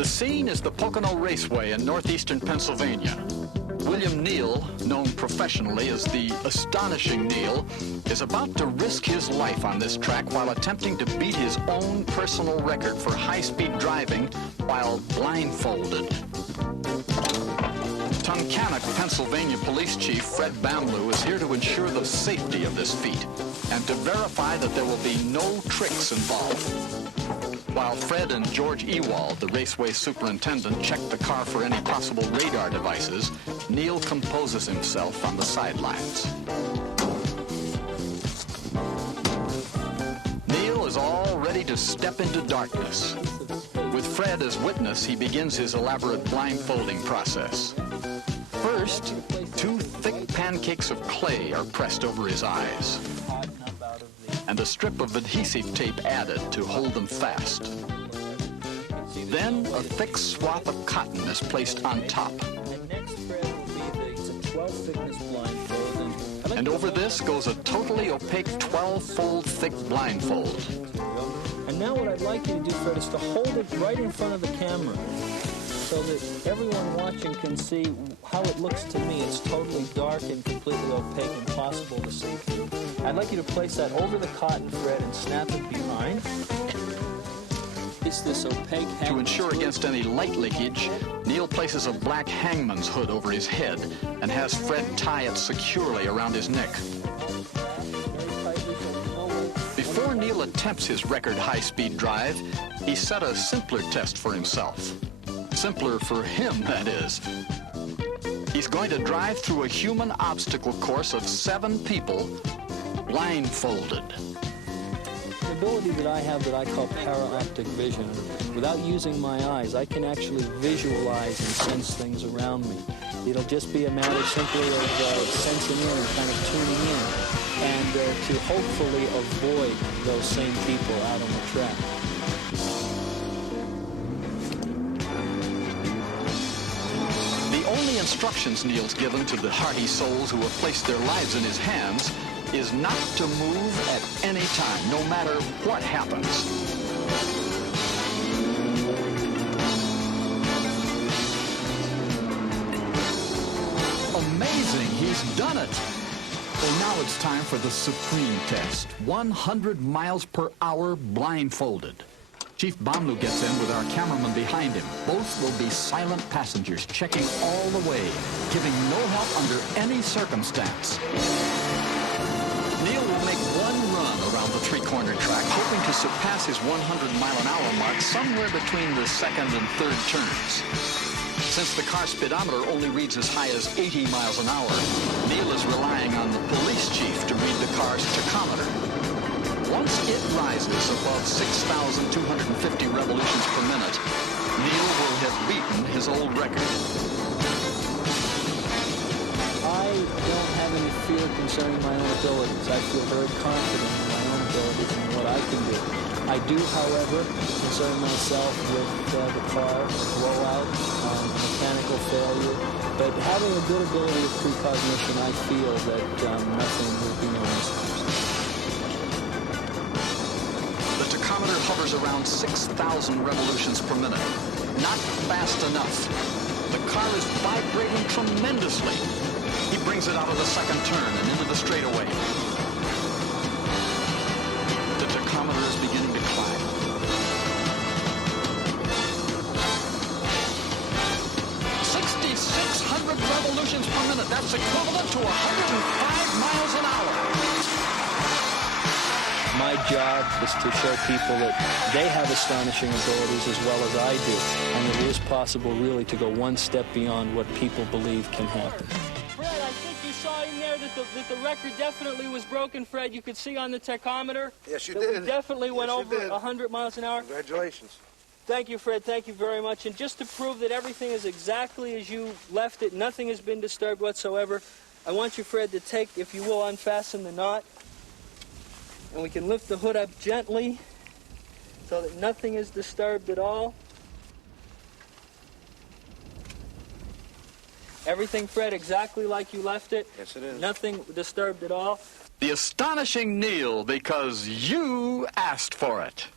The scene is the Pocono Raceway in northeastern Pennsylvania. William Neal, known professionally as the Astonishing Neal, is about to risk his life on this track while attempting to beat his own personal record for high-speed driving while blindfolded. Tunkhannock, Pennsylvania Police Chief Fred Bamloo is here to ensure the safety of this feat and to verify that there will be no tricks involved. While Fred and George Ewald, the raceway superintendent, check the car for any possible radar devices, Neal composes himself on the sidelines. Neal is all ready to step into darkness. With Fred as witness, he begins his elaborate blindfolding process. First, 2 thick pancakes of clay are pressed over his eyes, and a strip of adhesive tape added to hold them fast. Then a thick swath of cotton is placed on top. And over this goes a totally opaque 12-fold thick blindfold. And now what I'd like you to do, Fred, is to hold it right in front of the camera so that everyone watching can see how it looks to me. It's totally dark and completely opaque, impossible to see through. I'd like you to place that over the cotton, Fred, and snap it behind. It's this opaque hangman's To ensure against any light leakage, Neal places a black hangman's hood over his head and has Fred tie it securely around his neck. Before Neal attempts his record high-speed drive, he set a simpler test for himself. Simpler for him, that is. He's going to drive through a human obstacle course of 7 people, blindfolded. The ability that I have that I call para-optic vision, without using my eyes, I can actually visualize and sense things around me. It'll just be a matter simply of sensing in and kind of tuning in, and to hopefully avoid those same people out on the track. The only instructions Neal's given to the hardy souls who have placed their lives in his hands is not to move at any time, no matter what happens. Amazing, he's done it. Well, now it's time for the supreme test, 100 miles per hour blindfolded. Chief Bamloo gets in with our cameraman behind him. Both will be silent passengers, checking all the way, giving no help under any circumstance. Neal will make one run around the 3-corner track, hoping to surpass his 100-mile-an-hour mark somewhere between the 2nd and 3rd turns. Since the car speedometer only reads as high as 80 miles an hour, Neal is relying on the police chief to read the car's tachometer. Once it rises above 6,250 revolutions per minute, Neal will have beaten his old record. I don't have any fear concerning my own abilities. I feel very confident in my own abilities and what I can do. I do, however, concern myself with the car, blowout, mechanical failure. But having a good ability of precognition, I feel that nothing will be no mystery. The tachometer hovers around 6,000 revolutions per minute. Not fast enough. The car is vibrating tremendously. He brings it out of the 2nd turn and into the straightaway. The tachometer is beginning to climb. 6,600 revolutions per minute. That's equivalent to 105 miles an hour. My job is to show people that they have astonishing abilities as well as I do, and it is possible really to go one step beyond what people believe can happen. Fred, I think you saw in there that the record definitely was broken, Fred. You could see on the tachometer. Yes, you that did. We definitely went Yes, over 100 miles an hour. Congratulations. Thank you, Fred. Thank you very much. And just to prove that everything is exactly as you left it, nothing has been disturbed whatsoever, I want you, Fred, to take, if you will, unfasten the knot. And we can lift the hood up gently so that nothing is disturbed at all. Everything, Fred, exactly like you left it. Yes, it is. Nothing disturbed at all. The Astonishing Neal, because you asked for it.